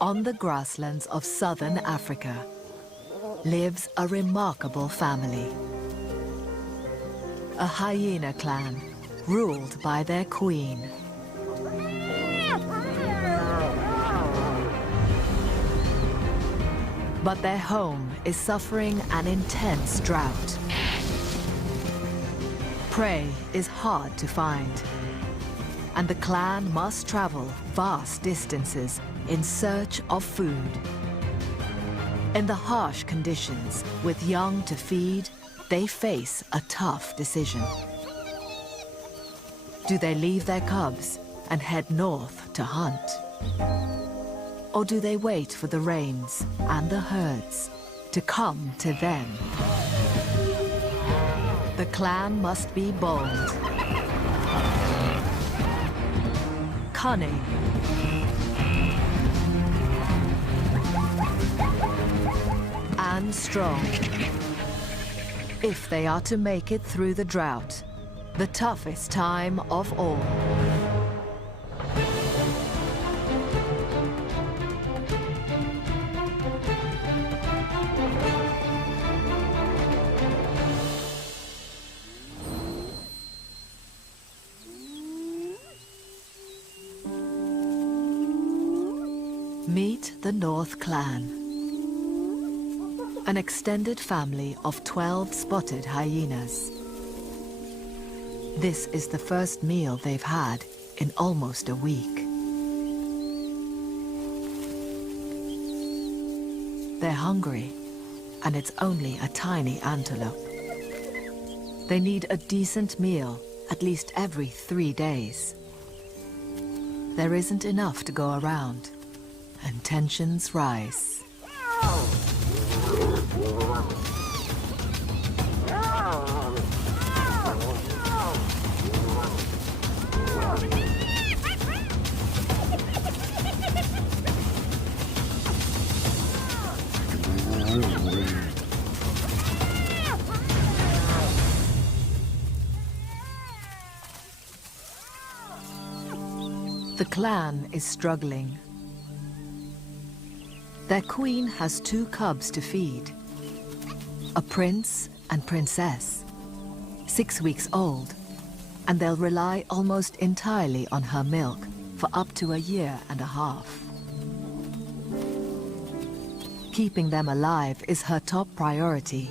On the grasslands of southern Africa lives a remarkable family. A hyena clan ruled by their queen. But their home is suffering an intense drought. Prey is hard to find, and the clan must travel vast distances in search of food. In the harsh conditions, with young to feed, they face a tough decision. Do they leave their cubs and head north to hunt? Or do they wait for the rains and the herds to come to them? The clan must be bold, cunning, and strong, if they are to make it through the drought, the toughest time of all. Meet the North Clan, an extended family of 12 spotted hyenas. This is the first meal they've had in almost a week. They're hungry, and it's only a tiny antelope. They need a decent meal at least every 3 days. There isn't enough to go around, and tensions rise. The clan is struggling. Their queen has 2 cubs to feed, a prince and princess, 6 weeks old, and they'll rely almost entirely on her milk for up to a year and a half. Keeping them alive is her top priority.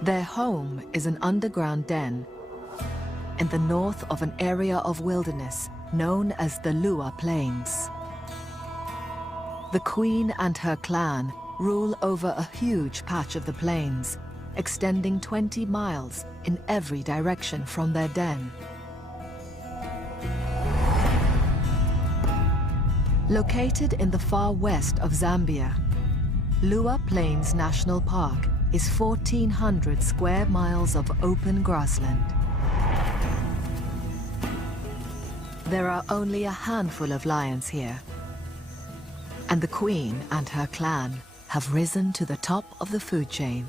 Their home is an underground den in the north of an area of wilderness known as the Lua Plains. The queen and her clan rule over a huge patch of the plains, extending 20 miles in every direction from their den. Located in the far west of Zambia, Lua Plains National Park is 1,400 square miles of open grassland. There are only a handful of lions here, and the queen and her clan have risen to the top of the food chain.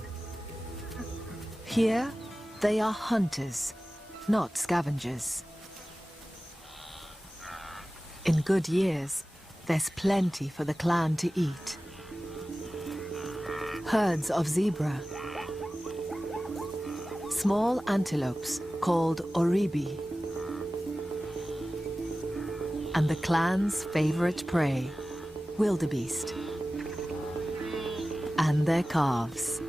Here, they are hunters, not scavengers. In good years, there's plenty for the clan to eat. Herds of zebra, small antelopes called oribi, and the clan's favorite prey, wildebeest, and their calves.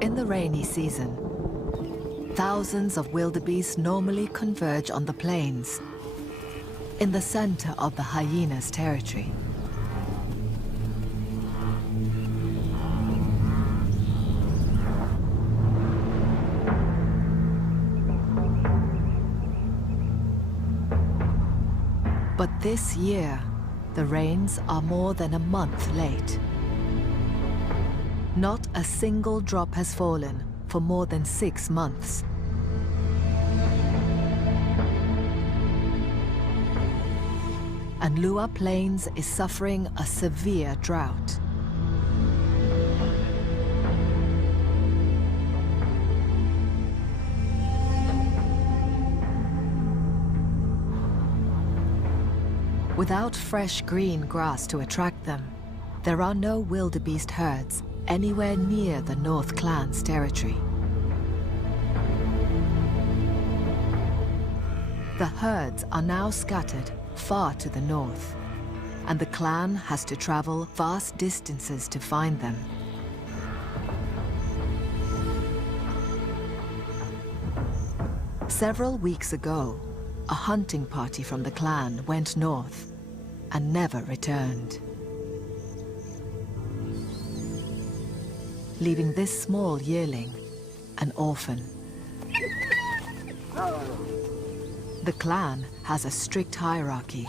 In the rainy season, thousands of wildebeests normally converge on the plains, in the center of the hyenas' territory. But this year, the rains are more than a month late. Not a single drop has fallen for more than 6 months. and Lua Plains is suffering a severe drought. Without fresh green grass to attract them, there are no wildebeest herds anywhere near the North Clan's territory. The herds are now scattered far to the north, and the clan has to travel vast distances to find them. Several weeks ago, a hunting party from the clan went north and never returned, leaving this small yearling an orphan. The clan has a strict hierarchy,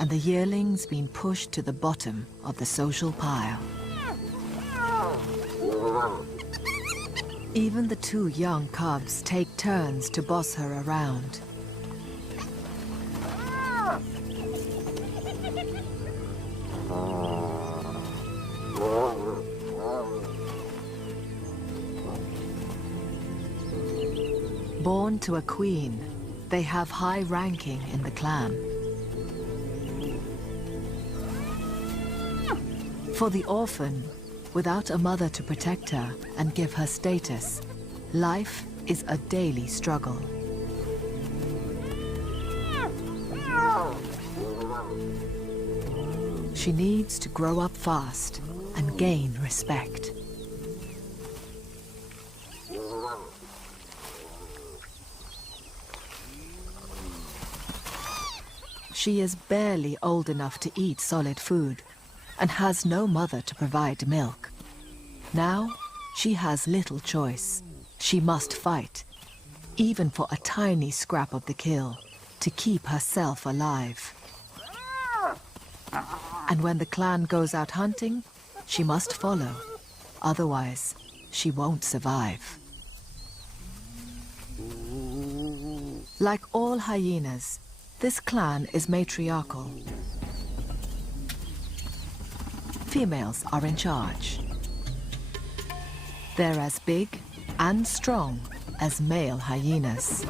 and the yearling's been pushed to the bottom of the social pile. Even the two young cubs take turns to boss her around. Born to a queen, they have high ranking in the clan. For the orphan, without a mother to protect her and give her status, life is a daily struggle. She needs to grow up fast and gain respect. She is barely old enough to eat solid food and has no mother to provide milk. Now, she has little choice. She must fight, even for a tiny scrap of the kill, to keep herself alive. And when the clan goes out hunting, she must follow. Otherwise, she won't survive. Like all hyenas, this clan is matriarchal. Females are in charge. They're as big and strong as male hyenas.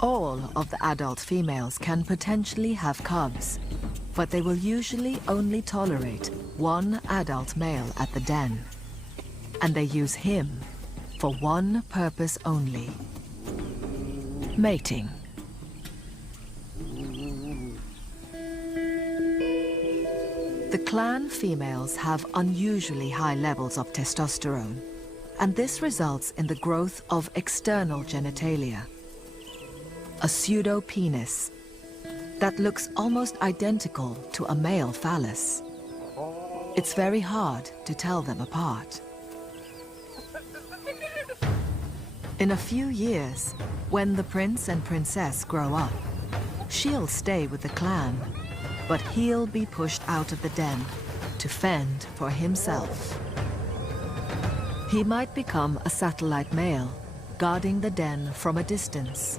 All of the adult females can potentially have cubs, but they will usually only tolerate one adult male at the den. And they use him for one purpose only: mating. The clan females have unusually high levels of testosterone, and this results in the growth of external genitalia, a pseudo-penis that looks almost identical to a male phallus. It's very hard to tell them apart. In a few years, when the prince and princess grow up, she'll stay with the clan, but he'll be pushed out of the den to fend for himself. He might become a satellite male, guarding the den from a distance.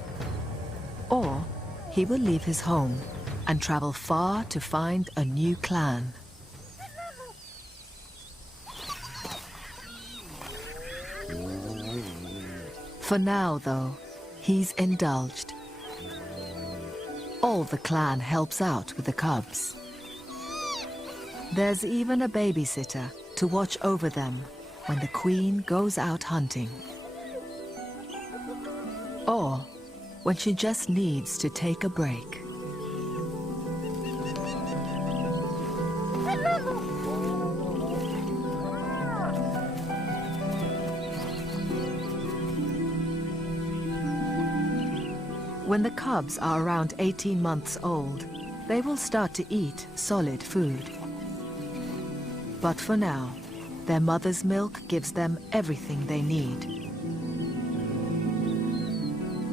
Or he will leave his home and travel far to find a new clan. For now, though, he's indulged. All the clan helps out with the cubs. There's even a babysitter to watch over them when the queen goes out hunting. Or when she just needs to take a break. When the cubs are around 18 months old, they will start to eat solid food. But for now, their mother's milk gives them everything they need.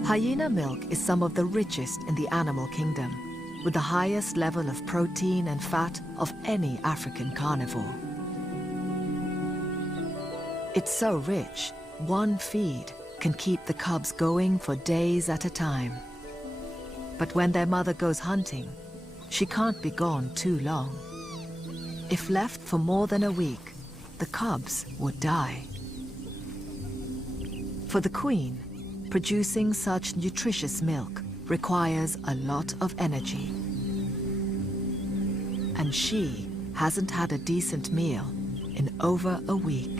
Hyena milk is some of the richest in the animal kingdom, with the highest level of protein and fat of any African carnivore. It's so rich, one feed can keep the cubs going for days at a time. But when their mother goes hunting, she can't be gone too long. If left for more than a week, the cubs would die. For the queen, producing such nutritious milk requires a lot of energy. And she hasn't had a decent meal in over a week.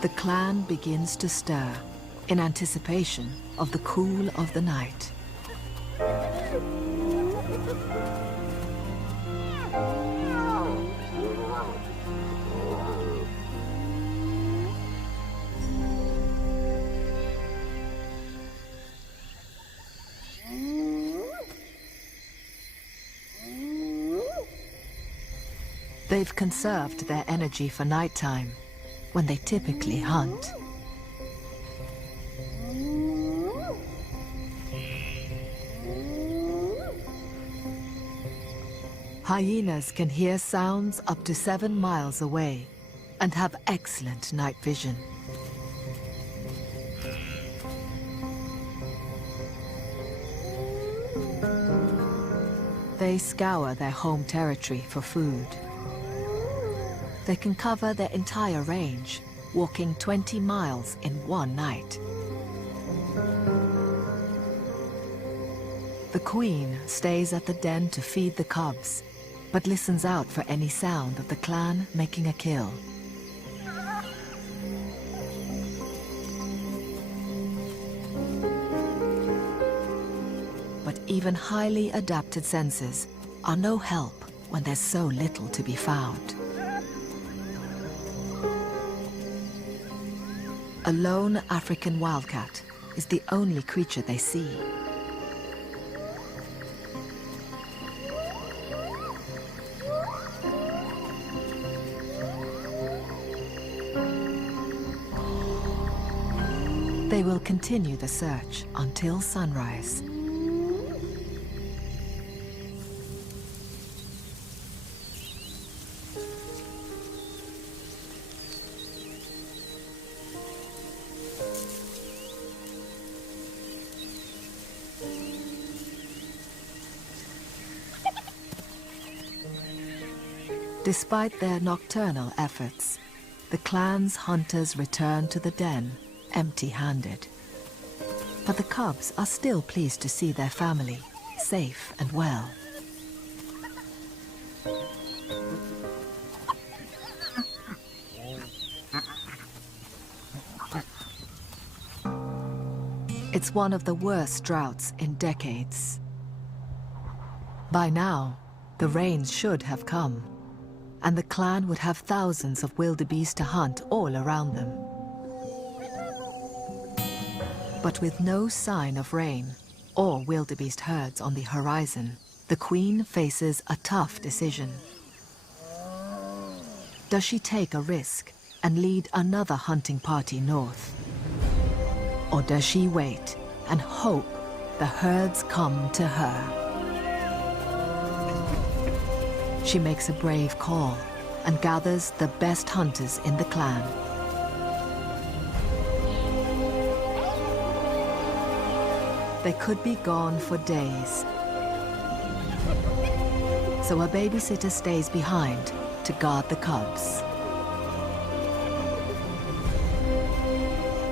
The clan begins to stir in anticipation of the cool of the night. They've conserved their energy for nighttime, when they typically hunt. Hyenas can hear sounds up to 7 miles away and have excellent night vision. They scour their home territory for food. They can cover their entire range, walking 20 miles in one night. The queen stays at the den to feed the cubs, but listens out for any sound of the clan making a kill. But even highly adapted senses are no help when there's so little to be found. A lone African wildcat is the only creature they see. They will continue the search until sunrise. Despite their nocturnal efforts, the clan's hunters return to the den empty-handed. But the cubs are still pleased to see their family safe and well. It's one of the worst droughts in decades. By now, the rains should have come, and the clan would have thousands of wildebeests to hunt all around them. But with no sign of rain or wildebeest herds on the horizon, the queen faces a tough decision. Does she take a risk and lead another hunting party north? Or does she wait and hope the herds come to her? She makes a brave call and gathers the best hunters in the clan. They could be gone for days, so a babysitter stays behind to guard the cubs.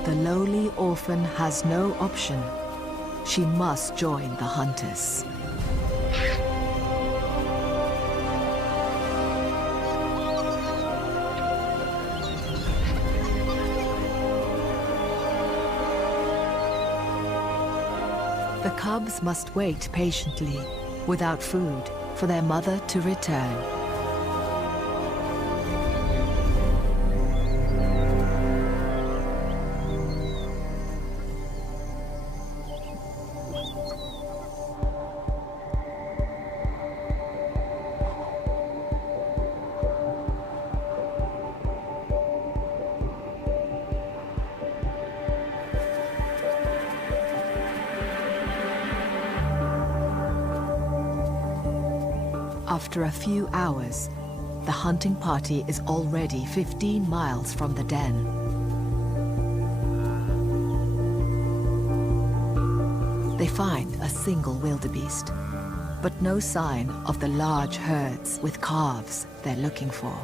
The lowly orphan has no option. She must join the hunters. The cubs must wait patiently, without food, for their mother to return. After a few hours, the hunting party is already 15 miles from the den. They find a single wildebeest, but no sign of the large herds with calves they're looking for.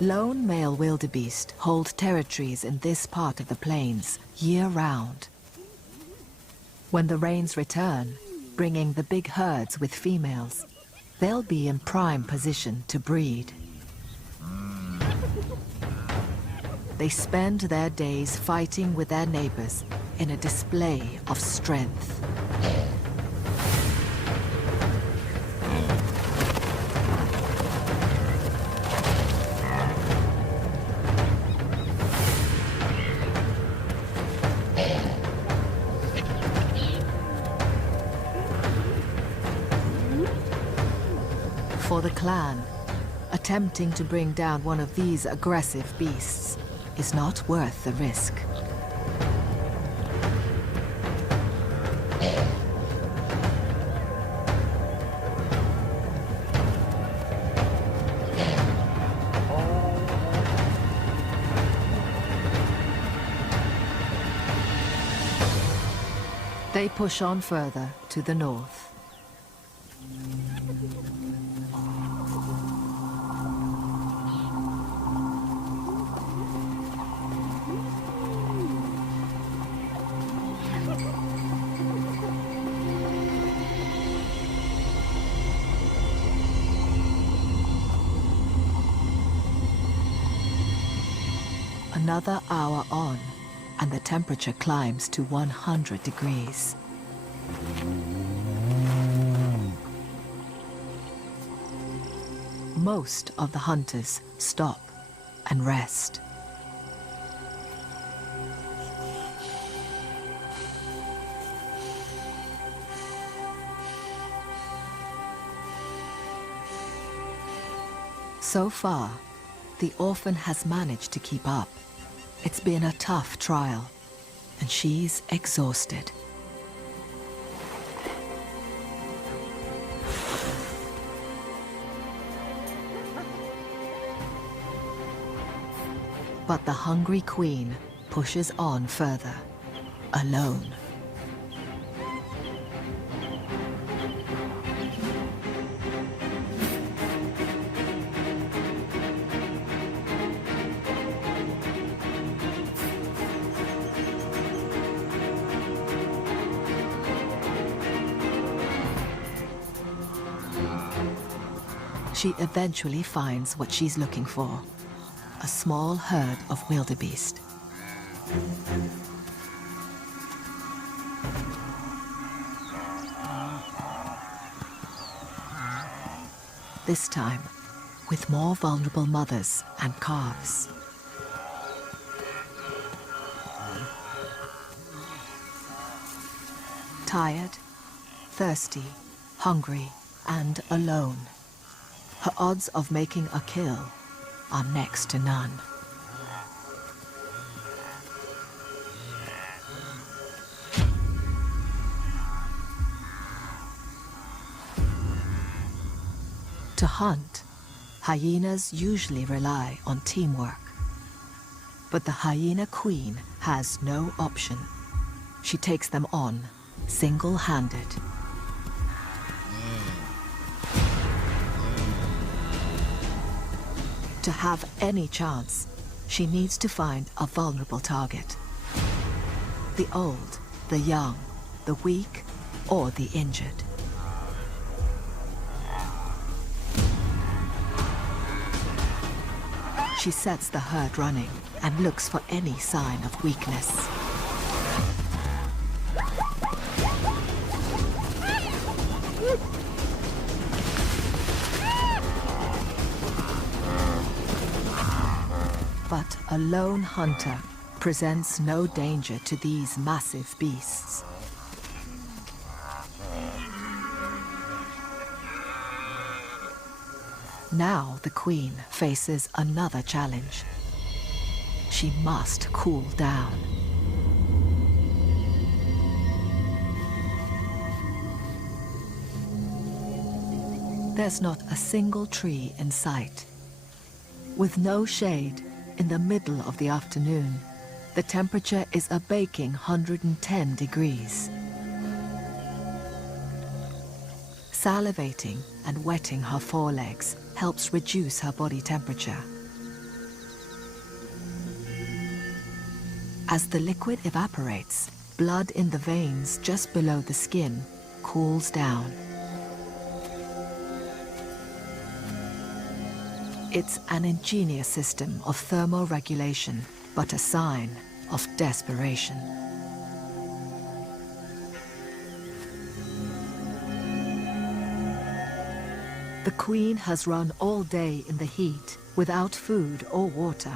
Lone male wildebeest hold territories in this part of the plains year-round. When the rains return, bringing the big herds with females, they'll be in prime position to breed. They spend their days fighting with their neighbors in a display of strength. For the clan, attempting to bring down one of these aggressive beasts is not worth the risk. They push on further to the north. Another hour on, and the temperature climbs to 100 degrees. Most of the hunters stop and rest. So far, the orphan has managed to keep up. It's been a tough trial, and she's exhausted. But the hungry queen pushes on further, alone. She eventually finds what she's looking for, a small herd of wildebeest. This time, with more vulnerable mothers and calves. Tired, thirsty, hungry, and alone. Her odds of making a kill are next to none. To hunt, hyenas usually rely on teamwork. But the hyena queen has no option. She takes them on, single-handed. To have any chance, she needs to find a vulnerable target. The old, the young, the weak, or the injured. She sets the herd running and looks for any sign of weakness. But a lone hunter presents no danger to these massive beasts. Now the queen faces another challenge. She must cool down. There's not a single tree in sight. With no shade, in the middle of the afternoon, the temperature is a baking 110 degrees. Salivating and wetting her forelegs helps reduce her body temperature. As the liquid evaporates, blood in the veins just below the skin cools down. It's an ingenious system of thermoregulation, but a sign of desperation. The queen has run all day in the heat without food or water.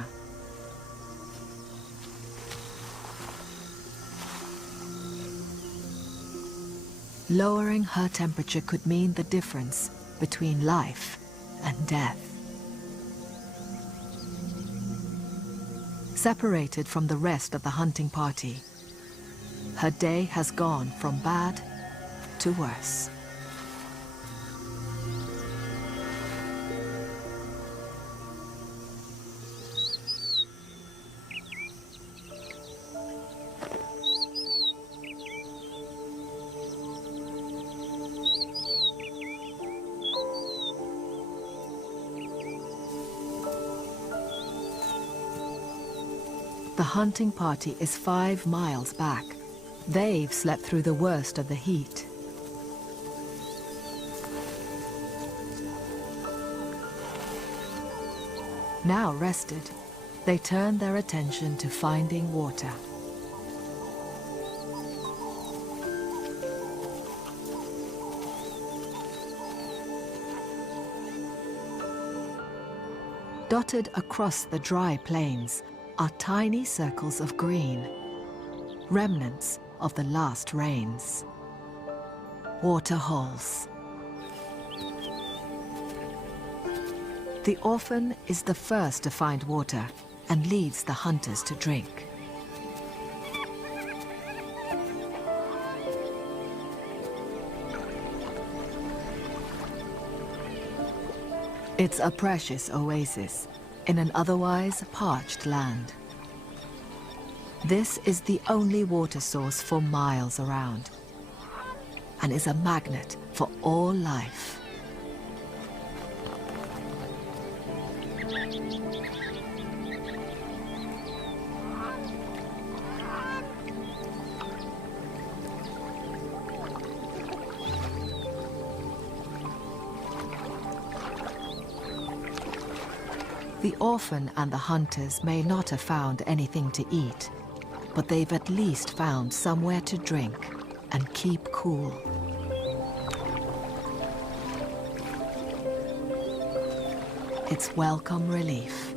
Lowering her temperature could mean the difference between life and death. Separated from the rest of the hunting party, her day has gone from bad to worse. The hunting party is 5 miles back. They've slept through the worst of the heat. Now rested, they turn their attention to finding water. Dotted across the dry plains are tiny circles of green, remnants of the last rains. Water holes. The orphan is the first to find water and leads the hunters to drink. It's a precious oasis in an otherwise parched land. This is the only water source for miles around and is a magnet for all life. The orphan and the hunters may not have found anything to eat, but they've at least found somewhere to drink and keep cool. It's welcome relief.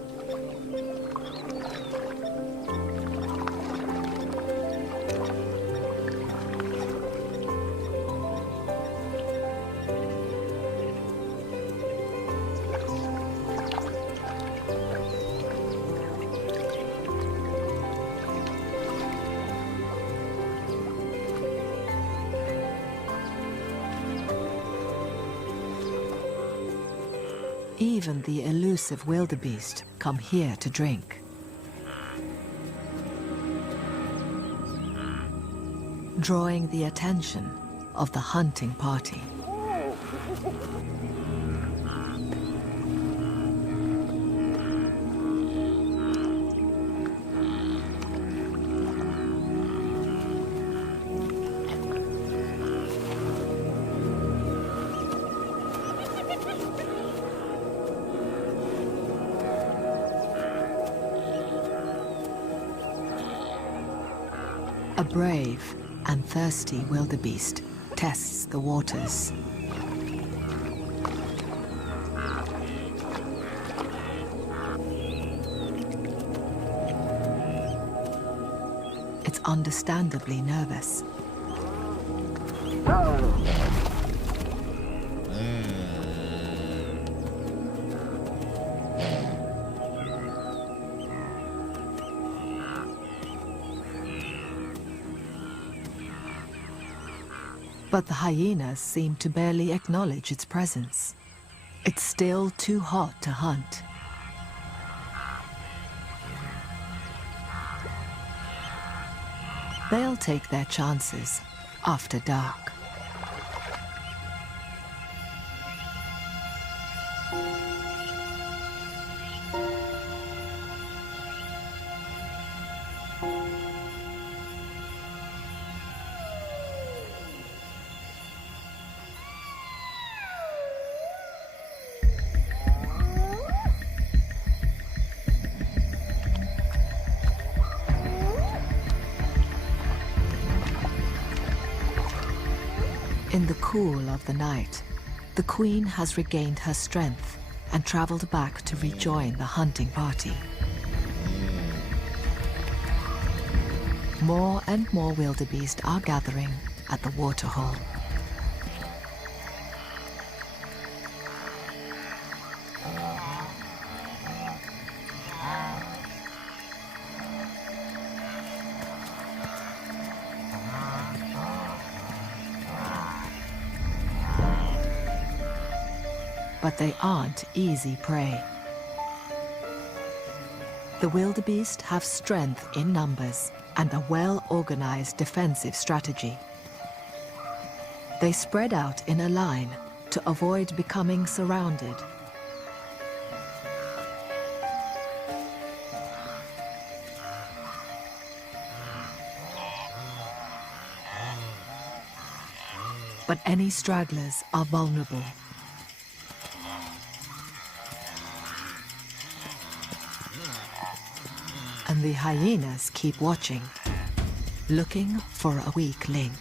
Even the elusive wildebeest come here to drink. Drawing the attention of the hunting party. A brave and thirsty wildebeest tests the waters. It's understandably nervous. But the hyenas seem to barely acknowledge its presence. It's still too hot to hunt. They'll take their chances after dark. In the cool of the night, the queen has regained her strength and traveled back to rejoin the hunting party. More and more wildebeest are gathering at the waterhole. But they aren't easy prey. The wildebeest have strength in numbers and a well-organized defensive strategy. They spread out in a line to avoid becoming surrounded. But any stragglers are vulnerable. And the hyenas keep watching, looking for a weak link.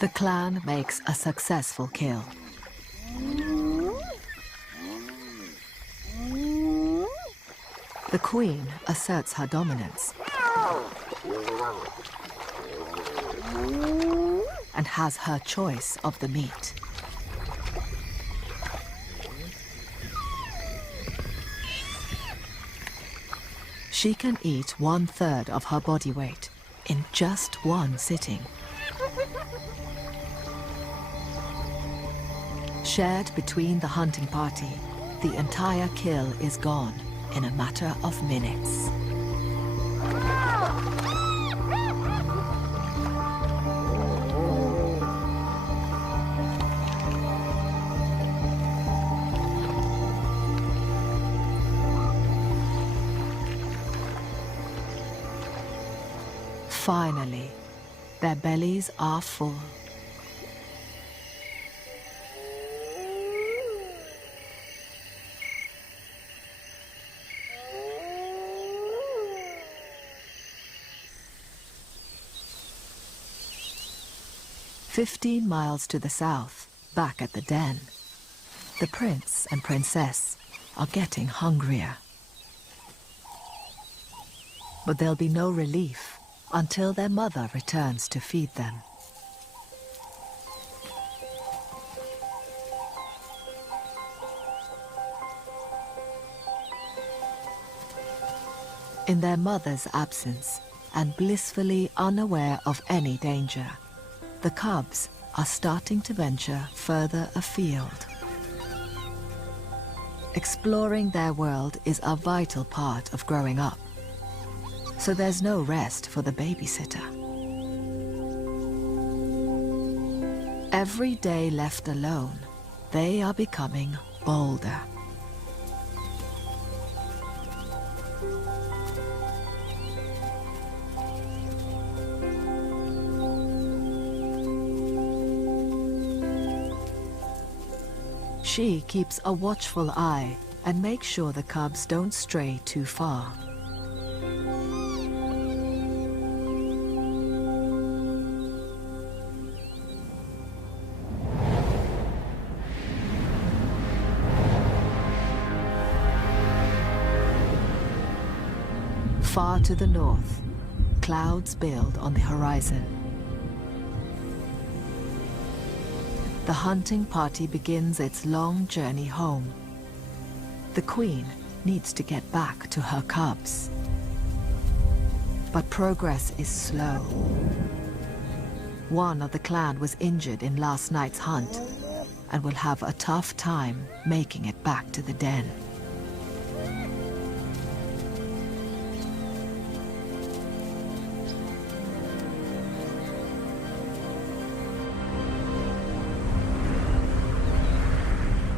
The clan makes a successful kill. The queen asserts her dominance and has her choice of the meat. She can eat 1/3 of her body weight in just one sitting. Shared between the hunting party, the entire kill is gone in a matter of minutes. Finally, their bellies are full. "15 miles to the south, back at the den, the prince and princess are getting hungrier. But there'll be no relief until their mother returns to feed them. In their mother's absence, and blissfully unaware of any danger, the cubs are starting to venture further afield. Exploring their world is a vital part of growing up, so there's no rest for the babysitter. Every day left alone, they are becoming bolder. She keeps a watchful eye and makes sure the cubs don't stray too far. Far to the north, clouds build on the horizon. The hunting party begins its long journey home. The queen needs to get back to her cubs. But progress is slow. One of the clan was injured in last night's hunt and will have a tough time making it back to the den.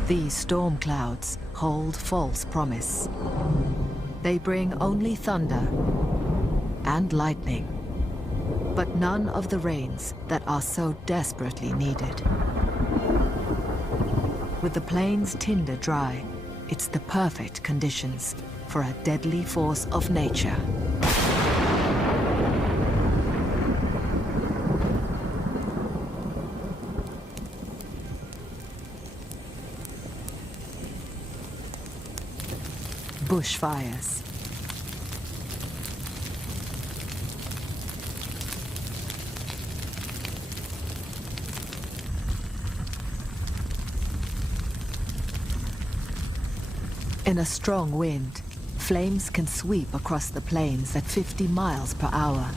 These storm clouds hold false promise. They bring only thunder and lightning, but none of the rains that are so desperately needed. With the plains tinder dry, it's the perfect conditions for a deadly force of nature. Bushfires. In a strong wind, flames can sweep across the plains at 50 miles per hour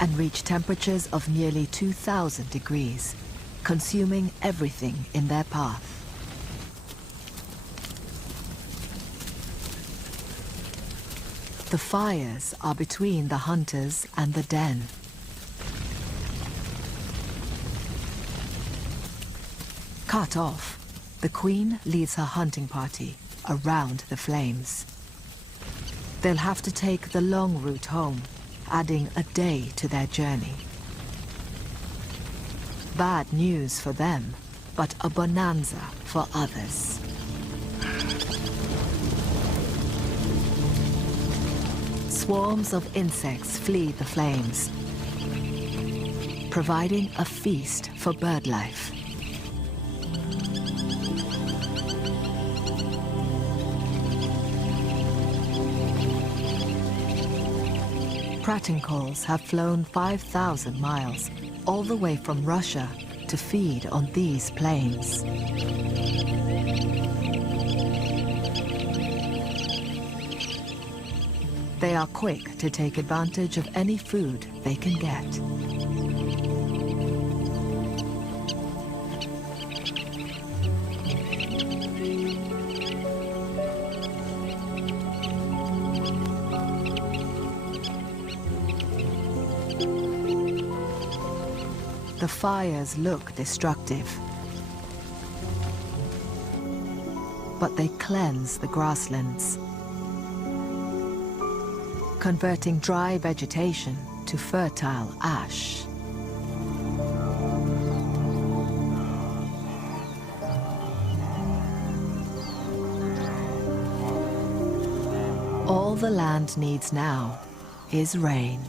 and reach temperatures of nearly 2,000 degrees, consuming everything in their path. The fires are between the hunters and the den. Cut off, the queen leads her hunting party around the flames. They'll have to take the long route home, adding a day to their journey. Bad news for them, but a bonanza for others. Swarms of insects flee the flames, providing a feast for bird life. Pratincoles have flown 5,000 miles, all the way from Russia, to feed on these plains. They are quick to take advantage of any food they can get. The fires look destructive, but they cleanse the grasslands, converting dry vegetation to fertile ash. All the land needs now is rain.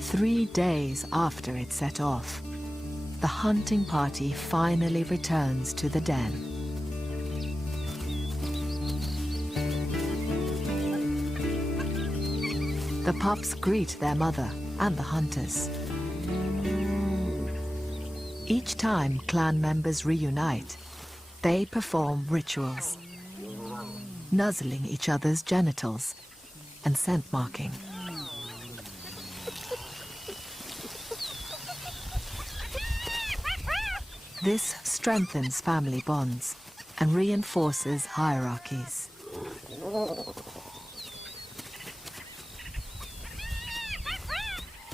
Three days after it set off, the hunting party finally returns to the den. The pups greet their mother and the hunters. Each time clan members reunite, they perform rituals, nuzzling each other's genitals and scent marking. This strengthens family bonds and reinforces hierarchies.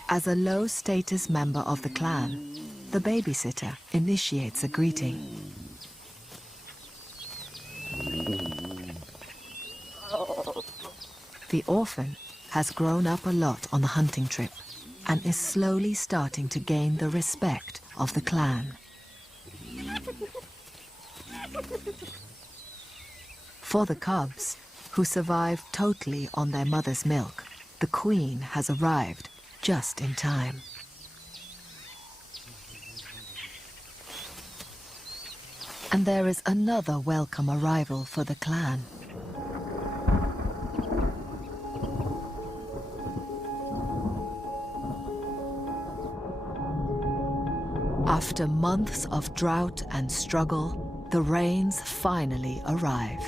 As a low-status member of the clan, the babysitter initiates a greeting. The orphan has grown up a lot on the hunting trip and is slowly starting to gain the respect of the clan. For the cubs, who survive totally on their mother's milk, the queen has arrived just in time. And there is another welcome arrival for the clan. After months of drought and struggle, the rains finally arrive.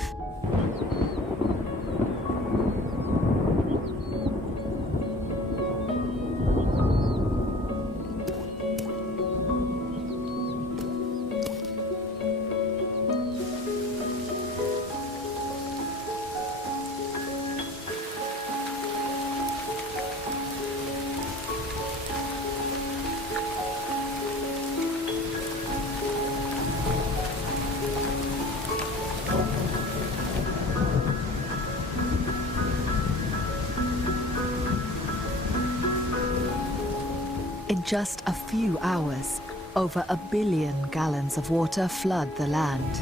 In just a few hours, over 1 billion gallons of water flood the land.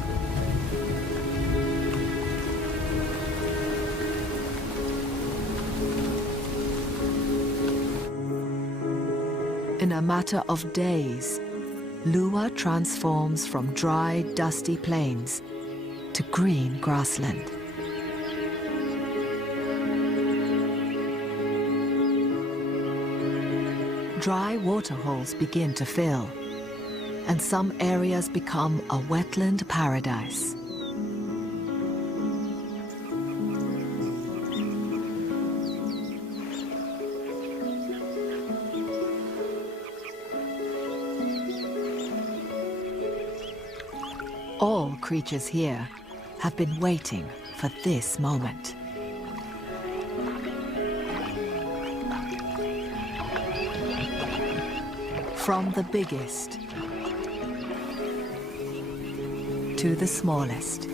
In a matter of days, Lua transforms from dry, dusty plains to green grassland. Dry waterholes begin to fill, and some areas become a wetland paradise. All creatures here have been waiting for this moment. From the biggest to the smallest.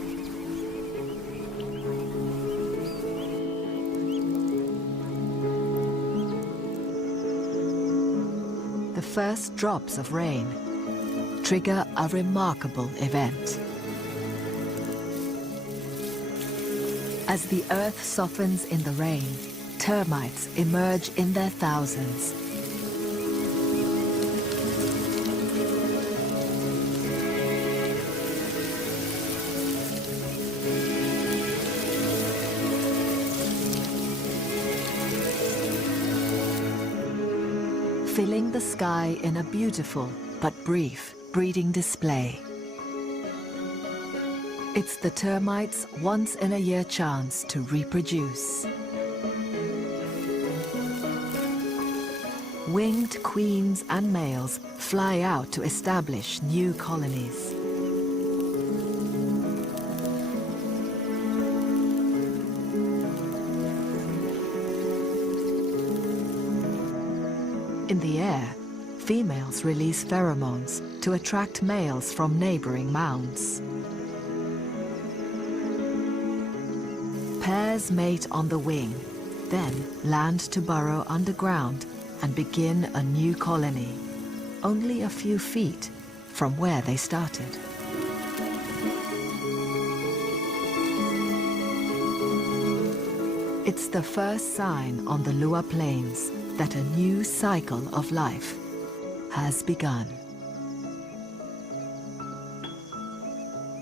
The first drops of rain trigger a remarkable event. As the earth softens in the rain, termites emerge in their thousands. Filling the sky in a beautiful but brief breeding display. It's the termites' once-in-a-year chance to reproduce. Winged queens and males fly out to establish new colonies. In the air, females release pheromones to attract males from neighboring mounds. Pairs mate on the wing, then land to burrow underground and begin a new colony, only a few feet from where they started. It's the first sign on the Lua Plains that a new cycle of life has begun.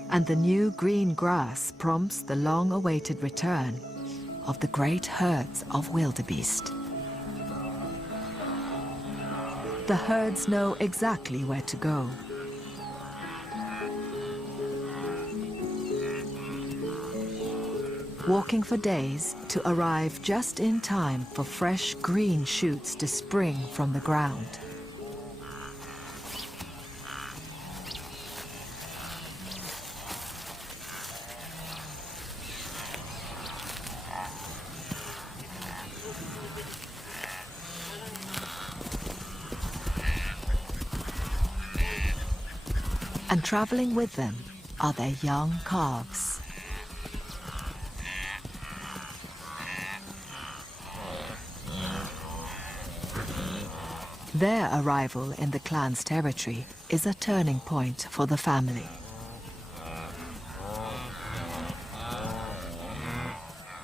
And the new green grass prompts the long-awaited return of the great herds of wildebeest. The herds know exactly where to go. Walking for days to arrive just in time for fresh green shoots to spring from the ground. And traveling with them are their young calves. Their arrival in the clan's territory is a turning point for the family.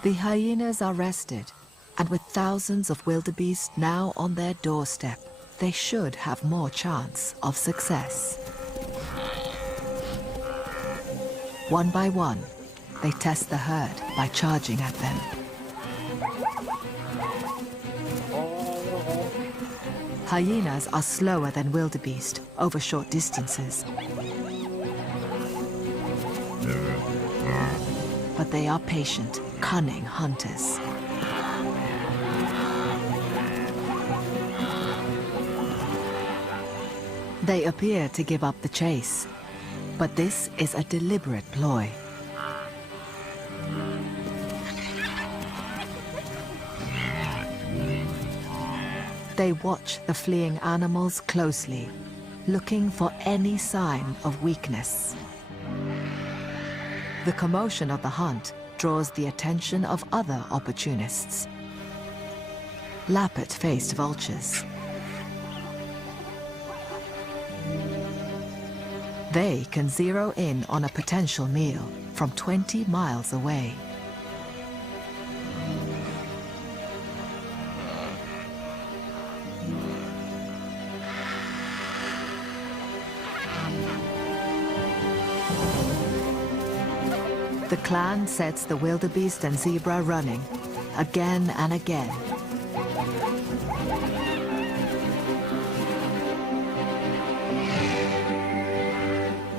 The hyenas are rested, and with thousands of wildebeest now on their doorstep, they should have more chance of success. One by one, they test the herd by charging at them. Hyenas are slower than wildebeest over short distances. But they are patient, cunning hunters. They appear to give up the chase, but this is a deliberate ploy. They watch the fleeing animals closely, looking for any sign of weakness. The commotion of the hunt draws the attention of other opportunists. Lappet-faced vultures. They can zero in on a potential meal from 20 miles away. The clan sets the wildebeest and zebra running, again and again.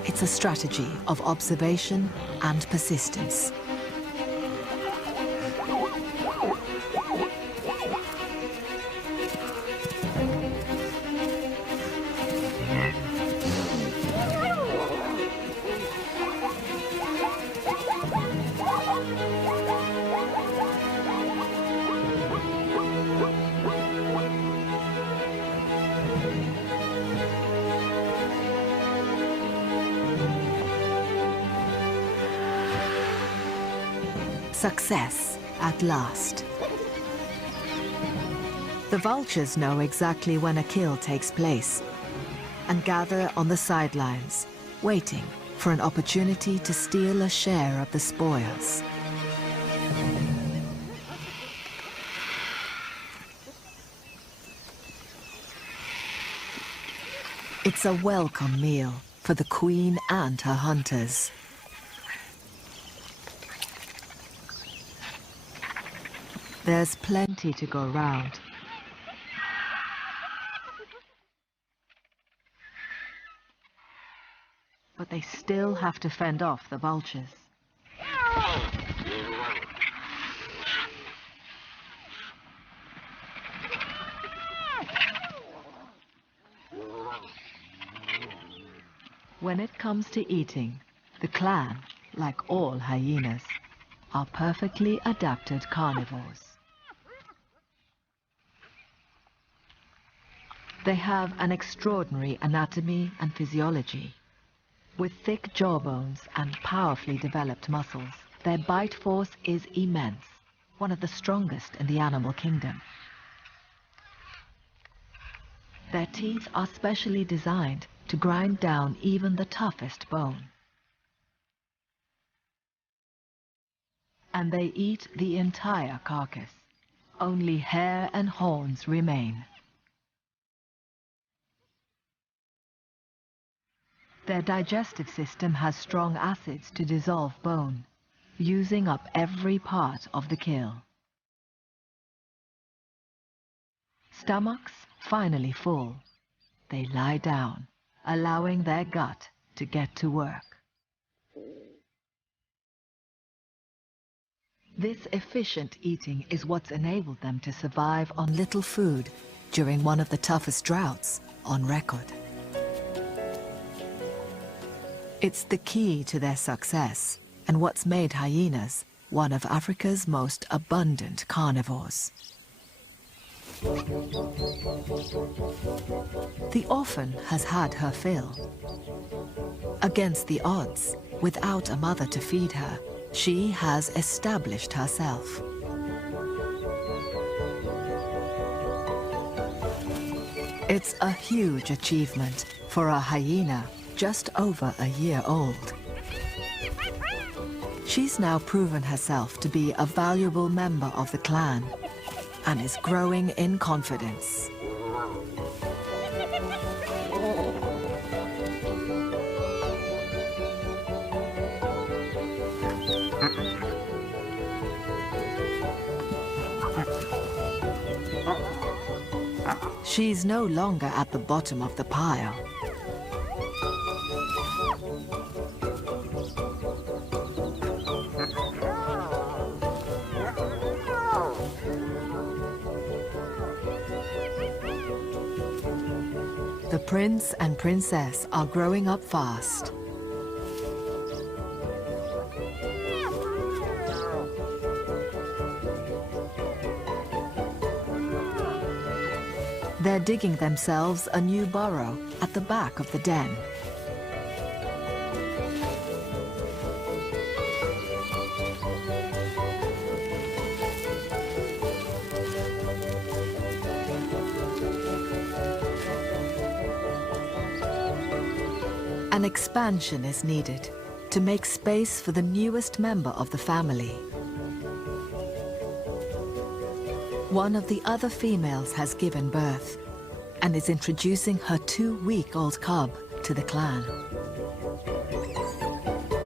It's a strategy of observation and persistence. Success at last. The vultures know exactly when a kill takes place and gather on the sidelines, waiting for an opportunity to steal a share of the spoils. It's a welcome meal for the queen and her hunters. There's plenty to go round. But they still have to fend off the vultures. When it comes to eating, the clan, like all hyenas, are perfectly adapted carnivores. They have an extraordinary anatomy and physiology. With thick jawbones and powerfully developed muscles, their bite force is immense, one of the strongest in the animal kingdom. Their teeth are specially designed to grind down even the toughest bone. And they eat the entire carcass. Only hair and horns remain. Their digestive system has strong acids to dissolve bone, using up every part of the kill. Stomachs finally full, they lie down, allowing their gut to get to work. This efficient eating is what's enabled them to survive on little food during one of the toughest droughts on record. It's the key to their success and what's made hyenas one of Africa's most abundant carnivores. The orphan has had her fill. Against the odds, without a mother to feed her, she has established herself. It's a huge achievement for a hyena just over a year old. She's now proven herself to be a valuable member of the clan and is growing in confidence. She's no longer at the bottom of the pile. The prince and princess are growing up fast. They're digging themselves a new burrow at the back of the den. An expansion is needed to make space for the newest member of the family. One of the other females has given birth and is introducing her 2-week-old cub to the clan.